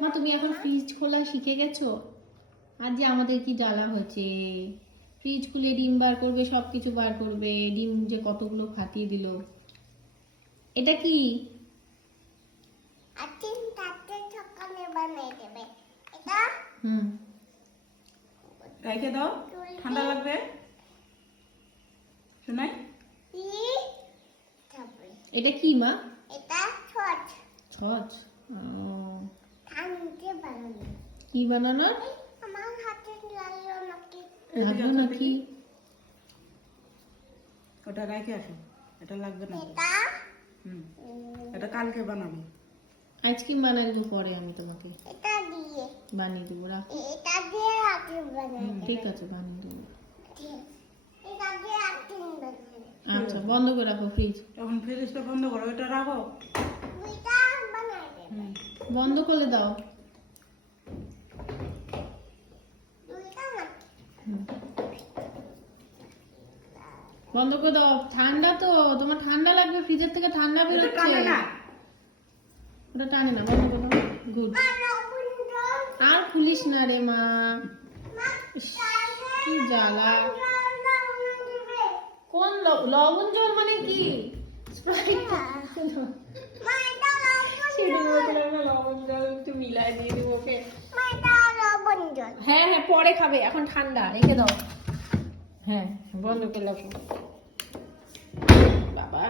মা তুমি এখন ফ্রিজ খোলা শিখে গেছো? আজ যে আমাদের কি জ্বালা হয়েছে, ফ্রিজ খুলে ডিম বার করবে, সবকিছু বার করবে, ডিম যে কতগুলো ফাটিয়ে দিল। এটা কি? রেখে দাও, ঠান্ডা লাগবে। শোনাই এটা কি মা? এটা ছট ছচ। ঠান্ডা বানানো। কি বানানোর? আমার হাতে লাগলো নাকি? লাগলো নাকি? ওটা রেখে আসো, এটা লাগবে না। এটা এটা কালকে বানাবো। আইসক্রিম বানিয়ে দেবো পরে আমি তোমাকে, এটা দিয়ে বানিয়ে দেবো। রাখো, এটা দিয়ে আইসক্রিম বানানো। ঠিক আছে বানিয়ে দেবো। এটা দিয়ে আইসক্রিম বানানো। আচ্ছা বন্ধ করে রাখো ফ্রিজ। তখন ফ্রিজটা বন্ধ করো, এটা রাখো। দুইটা বানাই দেবে। বন্ধ করে দাও। দুইটা না। বন্ধ করে দাও, ঠান্ডা তো, তোমার ঠান্ডা লাগবে, ফ্রিজের থেকে ঠান্ডা এটা বেরোচ্ছে। টানে না। ওটা টানে না, বন্ধ করে দাও। গুড। আর খুলিস না রে মা, ইস, কি জ্বালা। কোন লবণ জল মানে কি? স্প্রাইট। লবণ জল একটু মিলাই দিয়ে দেবো ওকে। হ্যাঁ হ্যাঁ পরে খাবে, এখন ঠান্ডা, রেখে দাও। হ্যাঁ বন্ধ করে রাখো। বাবা